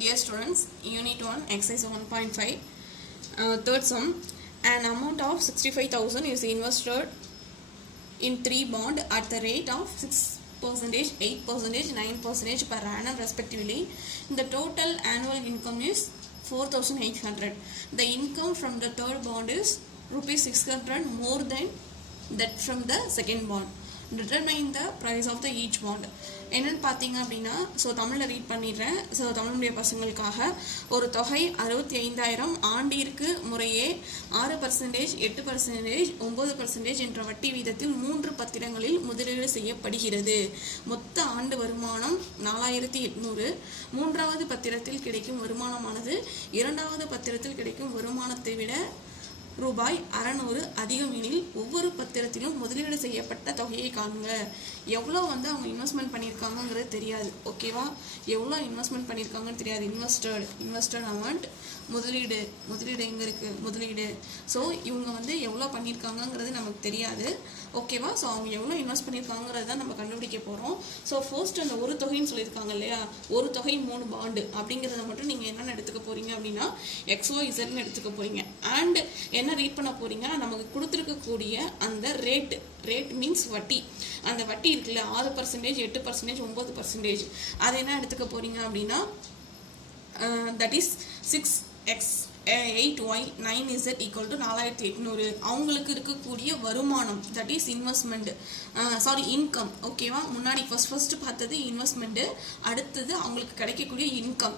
Dear students, Unit 1, Exercise 1.5, third sum. An amount of 65,000 is invested in 3 bonds at the rate of 6%, 8%, 9% per annum respectively. The total annual income is 4,800. The income from the third bond is rupees 600 more than that from the second bond. Determine the price of the each bond. என்னன்னு பார்த்தீங்க அப்படின்னா, so தமிழில் read பண்ணிடுறேன். So தமிழுடைய பசங்களுக்காக ஒரு தொகை 65,000 ஆண்டிற்கு முறையே 6%, 8%, 9% என்ற வட்டி வீதத்தில் 3 பத்திரங்களில் முதலீடு செய்யப்படுகிறது. மொத்த ஆண்டு வருமானம் 4,800. மூன்றாவது பத்திரத்தில் கிடைக்கும் வருமானமானது இரண்டாவது பத்திரத்தில் கிடைக்கும் வருமானத்தை விட ரூபாய் 600 அதிகம் எனில் ஒவ்வொரு பத்திரத்திலும் முதலீடு செய்யப்பட்ட தொகையை காணுங்க. எவ்வளோ அவங்க இன்வெஸ்ட்மெண்ட் பண்ணியிருக்காங்கங்கிறது தெரியாது. ஓகேவா? எவ்வளோ இன்வெஸ்ட்மெண்ட் பண்ணியிருக்காங்கன்னு தெரியாது. இன்வெஸ்டட் அமௌண்ட், முதலீடு எங்கே இருக்குது? முதலீடு. ஸோ இவங்க எவ்வளோ பண்ணியிருக்காங்கங்கிறது நமக்கு தெரியாது. ஓகேவா? ஸோ அவங்க எவ்வளோ இன்வெஸ்ட் பண்ணியிருக்காங்கிறது தான் நம்ம கண்டுபிடிக்க போகிறோம். ஸோ ஃபர்ஸ்ட் அந்த ஒரு தொகைன்னு சொல்லியிருக்காங்க இல்லையா, ஒரு தொகை 3 பாண்டு அப்படிங்கிறத மட்டும் நீங்கள் என்னென்னு எடுத்துக்க போகிறீங்க அப்படின்னா XYZன்னு எடுத்துக்க போகிறீங்க. அண்ட் என்ன ரீட் பண்ண போறீங்கன்னா, நமக்கு கொடுத்துருக்கக்கூடிய அந்த ரேட் மீன்ஸ் வட்டி. அந்த வட்டி இருக்குல்ல 6%, 8%, 9%, அதை என்ன எடுத்துக்க போறீங்க அப்படின்னா that is 6x 8y 9z = 4,800. அவங்களுக்கு இருக்கக்கூடிய வருமானம் தட் இஸ் இன்வெஸ்ட்மெண்ட், இன்கம். ஓகேவா? முன்னாடி ஃபர்ஸ்ட் பார்த்தது இன்வெஸ்ட்மெண்ட், அடுத்தது அவங்களுக்கு கிடைக்கக்கூடிய இன்கம்.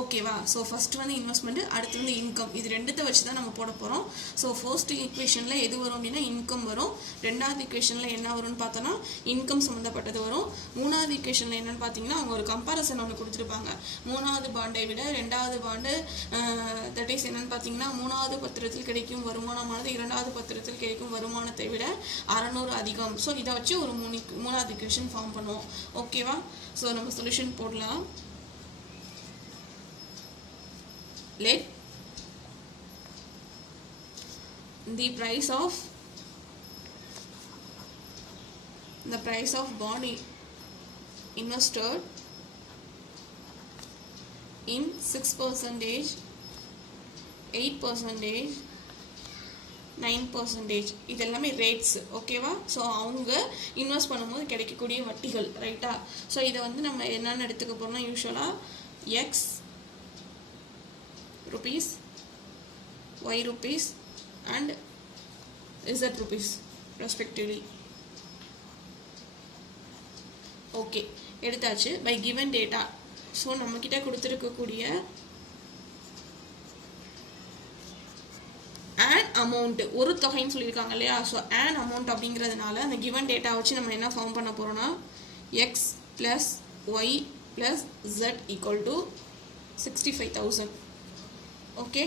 ஓகேவா? ஸோ ஃபர்ஸ்ட் இன்வெஸ்ட்மெண்ட், அடுத்து இன்கம். இது ரெண்டுத்தை வச்சு தான் நம்ம போட போகிறோம். ஸோ ஃபர்ஸ்ட் ஈக்குவேஷனில் எது வரும் அப்படின்னா இன்கம் வரும். ரெண்டாவது ஈக்குவேஷனில் என்ன வரும்னு பார்த்தோன்னா இன்கம் சம்மந்தப்பட்டது வரும். மூணாவது ஈக்குவேஷனில் என்னன்னு பார்த்தீங்கன்னா அவங்க ஒரு கம்பாரிசன் ஒன்று கொடுத்துருப்பாங்க. மூணாவது பாண்டை விட ரெண்டாவது பாண்டு தட் இஸ் என்னன்னு பார்த்தீங்கன்னா மூணாவது பத்திரத்தில் கிடைக்கும் வருமானமானது இரண்டாவது பத்திரத்தில் கிடைக்கும் வருமானத்தை விட 600 அதிகம். ஸோ இதை வச்சு ஒரு மூணாவது ஈக்குவேஷன் ஃபார்ம் பண்ணுவோம். ஓகேவா? ஸோ நம்ம சொல்யூஷன் போடலாம். Let the price of bond invested in 6%, 8%, 9% இதெல்லாமே ரேட்ஸ். ஓகேவா? ஸோ அவங்க இன்வெஸ்ட் பண்ணும்போது கிடைக்கக்கூடிய வட்டிகள். ரைட்டா? ஸோ இதை நம்ம என்னென்னு எடுத்துக்க போகிறோம்னா யூஸ்வலாக X rupees, y rupees and z rupees respectively. Okay, எடுத்தாச்சு. by given data. ஸோ நம்மக்கிட்ட கொடுத்துருக்கக்கூடிய an amount ஒரு தொகைன்னு சொல்லியிருக்காங்க இல்லையா, ஸோ an amount அப்படிங்கிறதுனால அந்த given data வச்சு நம்ம என்ன ஃபார்ம் பண்ண போகிறோம்னா x plus y plus z = 65,000. Okay,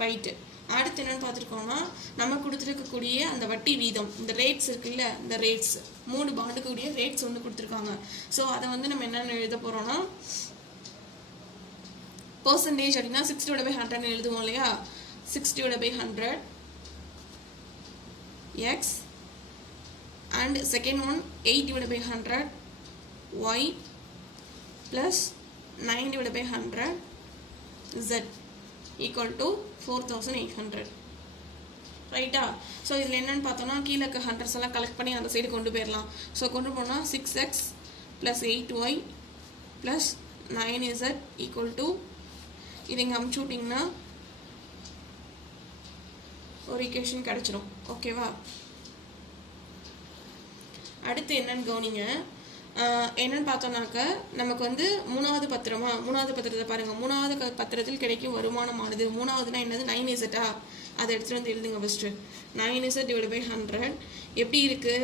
right. அடுத்து என்னென்னு பார்த்துருக்கோம்னா நம்ம கொடுத்துருக்கக்கூடிய அந்த வட்டி வீதம், இந்த ரேட்ஸ் இருக்குல்ல, இந்த ரேட்ஸ் 3 பாண்டுக்குரிய ரேட்ஸ் கொடுத்துருக்காங்க. ஸோ அதை நம்ம என்னென்னு எழுத போகிறோம்னா பர்சன்டேஜ் அப்படின்னா 60/100 எழுதுவோம் இல்லையா. 60/100 x and second one 8/100 y plus 9/100 z = 4,800. ரைட்டா? ஸோ இதில் என்னென்னு பார்த்தோம்னா கீழே இருக்க ஹண்ட்ரட்ஸ் எல்லாம் கலெக்ட் பண்ணி அந்த சைடு கொண்டு போயிடலாம். ஸோ கொண்டு போனால் 6x + 8y + 9z = இது இங்கே அமுச்சு விட்டிங்கன்னா ஒரு ஈக்குவேஷன் கிடச்சிரும். ஓகேவா? அடுத்து என்னன்னு கவனிங்க. என்னன்னு பார்த்தோம்னாக்க நமக்கு மூணாவது பத்திரத்தை பாருங்க. மூணாவது பத்திரத்தில் கிடைக்கும் வருமானமானது, மூணாவதுனா என்னது 9z. அதை எடுத்துகிட்டு எழுதுங்க. ஃபஸ்ட்டு 9z/100 எப்படி இருக்கு?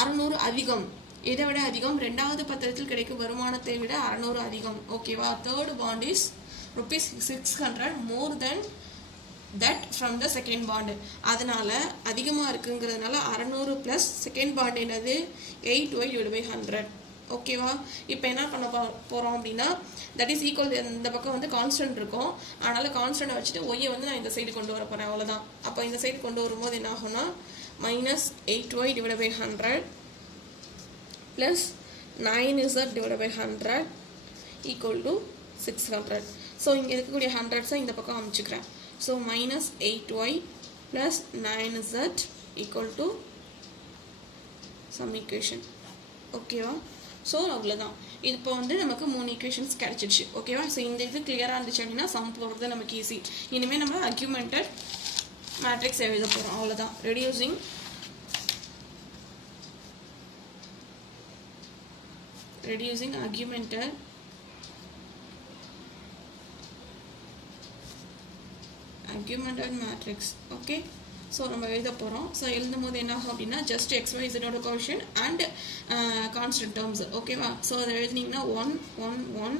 600 அதிகம். இதை விட அதிகம். ரெண்டாவது பத்திரத்தில் கிடைக்கும் வருமானத்தை விட 600 அதிகம். ஓகேவா? Third bond is rupees 600 more than that from the second bond. அதனால அதிகமாக இருக்குங்கிறதுனால 600 + செகண்ட் பாண்ட் என்னது 8y/100. ஓகேவா? இப்போ என்ன பண்ண போகிறோம் அப்படின்னா தட் இஸ் ஈக்குவல், இந்த பக்கம் கான்ஸ்டன்ட் இருக்கும். அதனால் கான்ஸ்டன்ட்டை வச்சுட்டு ஒய்யை நான் இந்த சைடு கொண்டு வர போகிறேன். அவ்வளோதான். அப்போ இந்த சைடு கொண்டு வரும்போது என்ன ஆகும்னா -8y/100 plus 9z divided by 100 equal to 600. So இங்கே இருக்கக்கூடிய ஹண்ட்ரட்ஸை இந்த பக்கம் அமைச்சுக்கிறேன். So minus 8y plus 9z equal to sum equation. ஓகேவா? ஸோ அவ்வளோதான். இப்போ வந்து நமக்கு 3 ஈக்குவேஷன்ஸ் கிடச்சிடுச்சு. ஓகேவா? ஸோ இந்த இது கிளியராக இருந்துச்சு அப்படின்னா சம் போடுறது நமக்கு ஈஸி. இனிமேல் நம்ம அக்யூமெண்டட் மேட்ரிக்ஸ் எழுத போகிறோம். அவ்வளோதான். reducing augmented matrix. Okay, so நம்ம எழுத போகிறோம். ஸோ எழுதும் போது என்ன ஆகும் அப்படின்னா just XY Z quotient and constant terms. ஓகேவா? ஸோ அதை எழுதினீங்கன்னா 1 1 1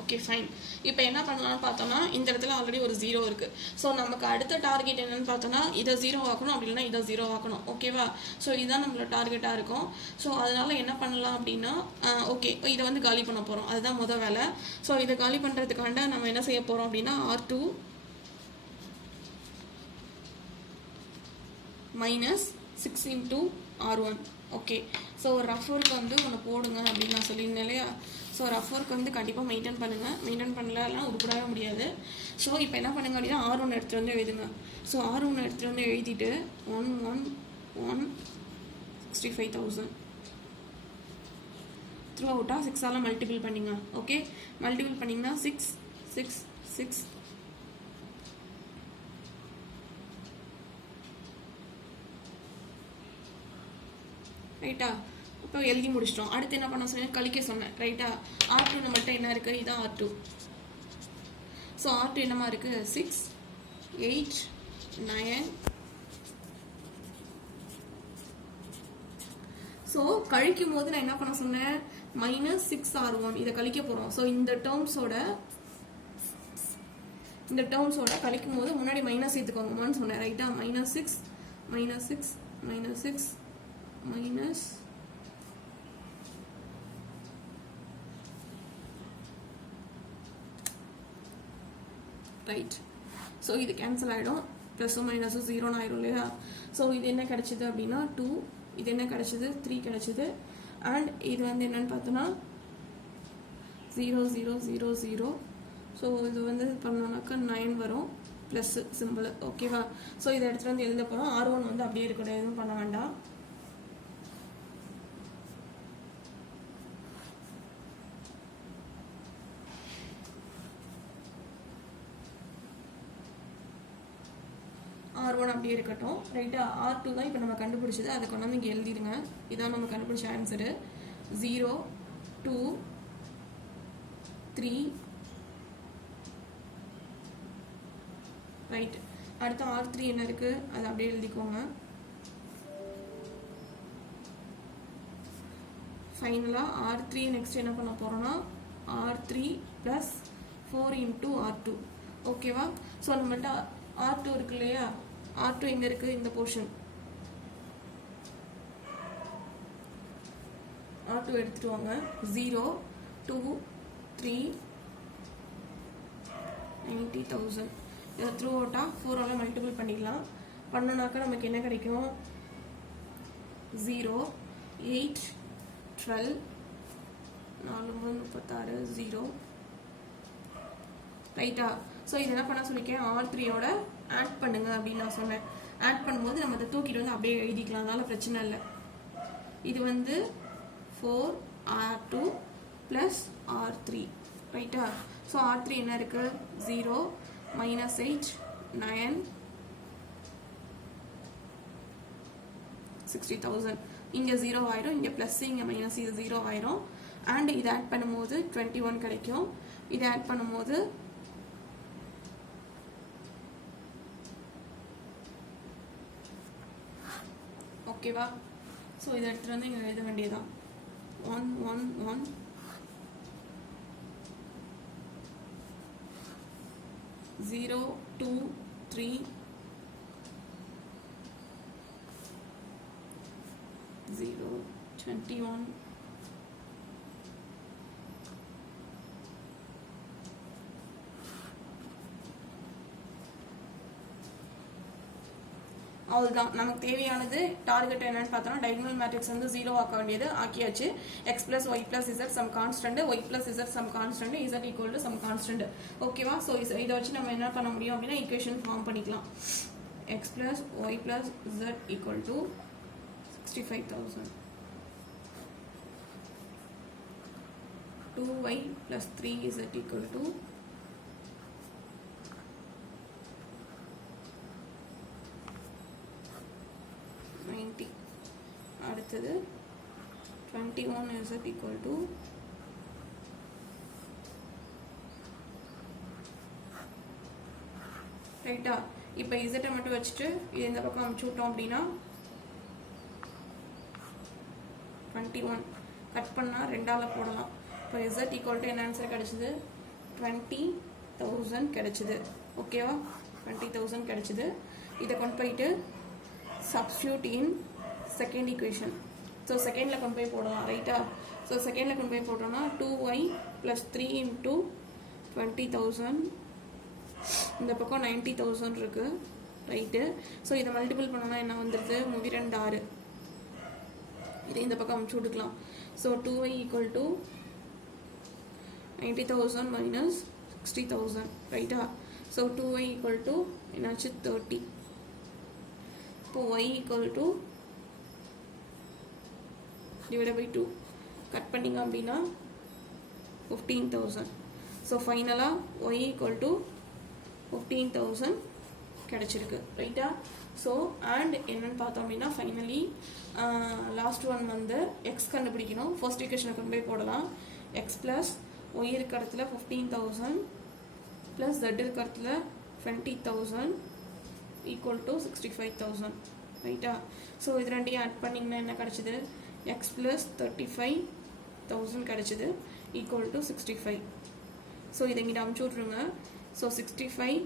ஓகே ஃபைன். இப்போ என்ன பண்ணலாம்னு பார்த்தோம்னா இந்த இடத்துல ஆல்ரெடி ஒரு 0 இருக்குது. ஸோ நமக்கு அடுத்த டார்கெட் என்னென்னு பார்த்தோன்னா இதை 0 ஆக்கணும், அப்படின்னா இதை 0 ஆக்கணும். ஓகேவா? ஸோ இதுதான் நம்மளோட டார்கெட்டாக இருக்கும். ஸோ அதனால் என்ன பண்ணலாம் அப்படின்னா ஓகே இதை வந்து காலி பண்ண போகிறோம். அதுதான் முதல் வேலை. ஸோ இதை காலி பண்ணுறதுக்காண்ட நம்ம என்ன செய்ய போகிறோம் அப்படின்னா R2 minus 6 into R1. Okay, so rough work வந்து ஒன்று போடுங்க அப்படின்னு நான் சொல்லியிருந்தேன் இல்லையா? ஸோ ரஃப் ஒர்க் வந்து கண்டிப்பாக மெயின்டைன் பண்ணுங்கள். மெயின்டைன் பண்ணலாம் உருப்படவே முடியாது. ஸோ இப்போ என்ன பண்ணுங்க அப்படின்னா R1 எடுத்துகிட்டு வந்து எழுதுங்க. ஸோ R1 எடுத்துகிட்டு வந்து எழுதிட்டு 1,65,000 த்ரூ அவுட்டாக 6ஆல் மல்டிபிள் பண்ணிங்க. ஓகே, மல்டிபிள் பண்ணிங்கன்னா 6 6 6 ரைட்டா? இப்போ எழுதி முடிச்சிட்டோம். அடுத்து என்ன பண்ண சொன்னேன்? கழிக்க சொன்னேன். ரைட்டா? R2 நம்மள்கிட்ட என்ன இருக்குது? இதுதான் R2. ஸோ R2 என்னமா இருக்குது? 6 8 9. ஸோ கழிக்கும் போது நான் என்ன பண்ண சொன்னேன்? மைனஸ் 6R1 இதை கழிக்க போகிறோம். ஸோ இந்த டேர்ம்ஸோட கழிக்கும் போது முன்னாடி மைனஸ் சேர்த்துக்கோங்கம்மான்னு சொன்னேன். ரைட்டா? Minus 6 minus 6 minus 6 minus right. So இது கேன்சல் ஆகிடும். ப்ளஸும் மைனஸும் 0 ஆயிடும் இல்லையா? ஸோ இது என்ன கிடச்சிது அப்படின்னா 2, இது என்ன கிடச்சிது? 3 கிடச்சிது. அண்ட் இது வந்து என்னன்னு பார்த்தோன்னா 0 0 0 0. ஸோ இது வந்து பண்ணோன்னாக்கா 9 வரும் ப்ளஸ் சிம்பிள். ஓகேவா? ஸோ இதை எடுத்துகிட்டு வந்து எழுத போகிறோம். R1 வந்து அப்படியே இருக்கணும், எதுவும் பண்ண வேண்டாம். R1 அப்படியே இருக்கட்டும். ரைட்டா? R2 தான் இப்போ நம்ம கண்டுபிடிச்சது. அதை கொண்டாந்து இங்கே எழுதிடுங்க. இதான் நம்ம கண்டுபிடிச்ச ஆன்சரு. 0 2 3 ரைட். அடுத்து R3 என்ன இருக்குது? அதை அப்படியே எழுதிக்கோங்க. ஃபைனலாக R3 நெக்ஸ்ட் என்ன பண்ண போகிறோன்னா R3 ப்ளஸ் 4 into R2. ஓகேவா? ஸோ நம்மள்ட்ட R2 இருக்கு இல்லையா? R2 எங்கே இருக்குது? இந்த போர்ஷன். R2 எடுத்துட்டு வாங்க. 0 2 3 90,000. இதை த்ரூ அவுட்டாக 4ஆல் மல்டிபிள் பண்ணிடலாம். பண்ணோன்னாக்கா நமக்கு என்ன கிடைக்கும்? 0 8 12 4 36 0. ரைட்டா? ஸோ இது என்ன பண்ண சொல்லியிருக்கேன்? R3யோட ஆட் பண்ணுங்க அப்படின்னு நான் சொன்னேன். ஆட் பண்ணும்போது நம்ம அதை தூக்கிட்டு வந்து அப்படியே எழுதிக்கலாம், அதனால பிரச்சனை இல்லை. இது வந்து 4R2 ப்ளஸ் R3. ரைட்டா? ஸோ R3 என்ன இருக்குது? 0 மைனஸ் 8 9 60,000. இங்கே 0 ஆயிரும், இங்கே ப்ளஸ் இங்கே மைனஸ், இது 0 ஆயிரும். அண்ட் இதை ஆட் பண்ணும்போது 21 கிடைக்கும். இதை ஆட் பண்ணும்போது ஓகேவா? ஸோ இதை எடுத்துகிட்டு வந்து இங்கே எழுத வேண்டியதான். 1 1 1 0 2 3 0 21 அவ்வளோதான். நமக்கு தேவையானது டார்கெட் என்னன்னு பார்த்தோம்னா டைகோனல் மேட்ரிக்ஸ் வந்து 0 ஆக்க வேண்டியது ஆக்கியாச்சு. x plus y plus z some constant, y plus z some constant, z equal to some constant. ஓகேவா? ஸோ இதை வச்சு நம்ம என்ன பண்ண முடியும் அப்படின்னா ஈக்குவேஷன் ஃபார்ம் பண்ணிக்கலாம். x plus y plus z equal to 65,000. 2y plus 3z equal to அடுத்தது 21z equal to ரைட்டா. இப்போ z மட்டும் வச்சுட்டு இது இந்த பக்கம் அமுச்சு விட்டோம் அப்படின்னா 21 கட் பண்ணால் 2ஆல் போடலாம். இப்போ z equal to என்ன ஆன்சர் கிடைச்சிது? 20,000 கிடைச்சிது. ஓகேவா? 20,000 கிடைச்சிது. இதை கொண்டு போயிட்டு substitute in second equation. So செகண்டில் கொண்டு போய் போடலாம். ரைட்டா? ஸோ செகண்டில் கொண்டு போய் போட்டோம்னா 2y plus 3 into 20,000, இந்த பக்கம் 90,000 இருக்கு. ரைட்டு. ஸோ இதை மல்டிபிள் பண்ணோம்னா என்ன வந்துடுது? 36. இதை இந்த பக்கம் அமுச்சு விட்டுக்கலாம். So 2y equal to 90,000 minus 60,000. ரைட்டா? ஸோ 2y equal to என்னாச்சு? 30. இப்போ y equal to divided by 2 cut பண்ணிங்க அப்படின்னா 15,000. ஸோ ஃபைனலாக y equal to 15,000 கிடைச்சிருக்கு. ரைட்டா? ஸோ அண்ட் என்னன்னு பார்த்தோம் அப்படின்னா ஃபைனலி லாஸ்ட் ஒன் வந்து எக்ஸ் கண்டுபிடிக்கணும். ஃபர்ஸ்ட் ஈக்குவேஷனை கொண்டு போய் போடலாம். எக்ஸ் ப்ளஸ் ஒய் இருக்க இடத்துல 15,000 ப்ளஸ் ஜெட் இருக்க இடத்துல 20,000 ஈக்குவல் டு 65,000. ரைட்டா? ஸோ இது ரெண்டையும் ஆட் பண்ணிங்கன்னா என்ன கிடச்சிது? எக்ஸ் ப்ளஸ் 35,000 கிடச்சிது ஈக்குவல் டு 65. ஸோ இதை இங்கிட்ட அமுச்சு விட்ருங்க. So 65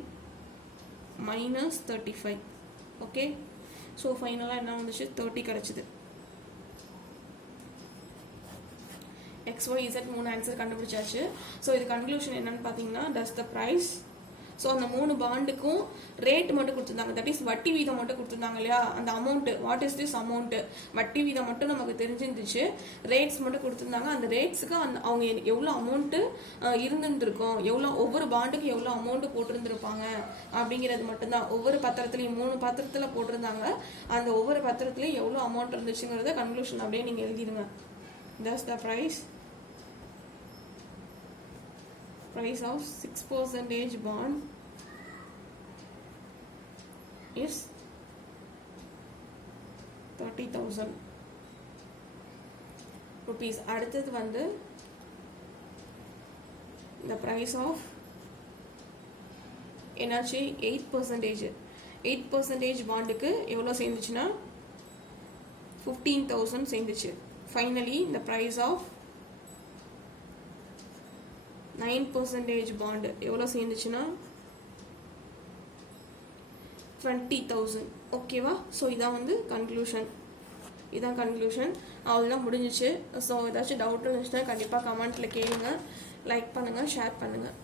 minus 35. ஓகே. ஸோ ஃபைனலாக என்ன வந்துச்சு? 30 கிடச்சிது. XYZ 3 ஆன்சர் கண்டுபிடிச்சாச்சு. ஸோ இது கன்க்ளூஷன் என்னன்னு பார்த்தீங்கன்னா டஸ் த ப்ரைஸ். ஸோ அந்த 3 பாண்டுக்கும் ரேட் மட்டும் கொடுத்துருந்தாங்க. தட் இஸ் வட்டி வீதம் மட்டும் கொடுத்துருந்தாங்க இல்லையா? அந்த amount what is this amount, வட்டி வீதம் மட்டும் நமக்கு தெரிஞ்சிருந்துச்சு. ரேட்ஸ் மட்டும் கொடுத்துருந்தாங்க. அந்த ரேட்ஸுக்கு அவங்க எவ்வளோ அமௌண்ட்டு இருந்துருக்கும், எவ்வளோ ஒவ்வொரு பாண்டுக்கு எவ்வளோ அமௌண்ட் போட்டிருந்துருப்பாங்க அப்படிங்கிறது மட்டும்தான். ஒவ்வொரு பத்திரத்துலையும் 3 பத்திரத்தில் போட்டிருந்தாங்க. அந்த ஒவ்வொரு பத்திரத்துலையும் எவ்வளோ அமௌண்ட் இருந்துச்சுங்கிறத கன்க்ளூஷன் அப்படியே நீங்கள் எழுதிடுங்க. That's the price of 6% bond is 30,000 rupees. அடுத்தது வந்து the price of என்னாச்சு? 8%. 8% பாண்டுக்கு எவ்வளோ சேர்ந்துச்சுன்னா 15,000 சேர்ந்துச்சு. Finally the price of 9% bond எவ்வளோ சேர்ந்துச்சுன்னா 20,000. ஓகேவா? ஸோ இதான் வந்து கன்க்ளூஷன். இதான் கன்க்ளூஷன். அவ்வளோதான் முடிஞ்சிச்சு. ஸோ ஏதாச்சும் டவுட் இருந்துச்சுன்னா கண்டிப்பாக கமெண்ட்டில் கேளுங்க. லைக் பண்ணுங்கள், ஷேர் பண்ணுங்கள்.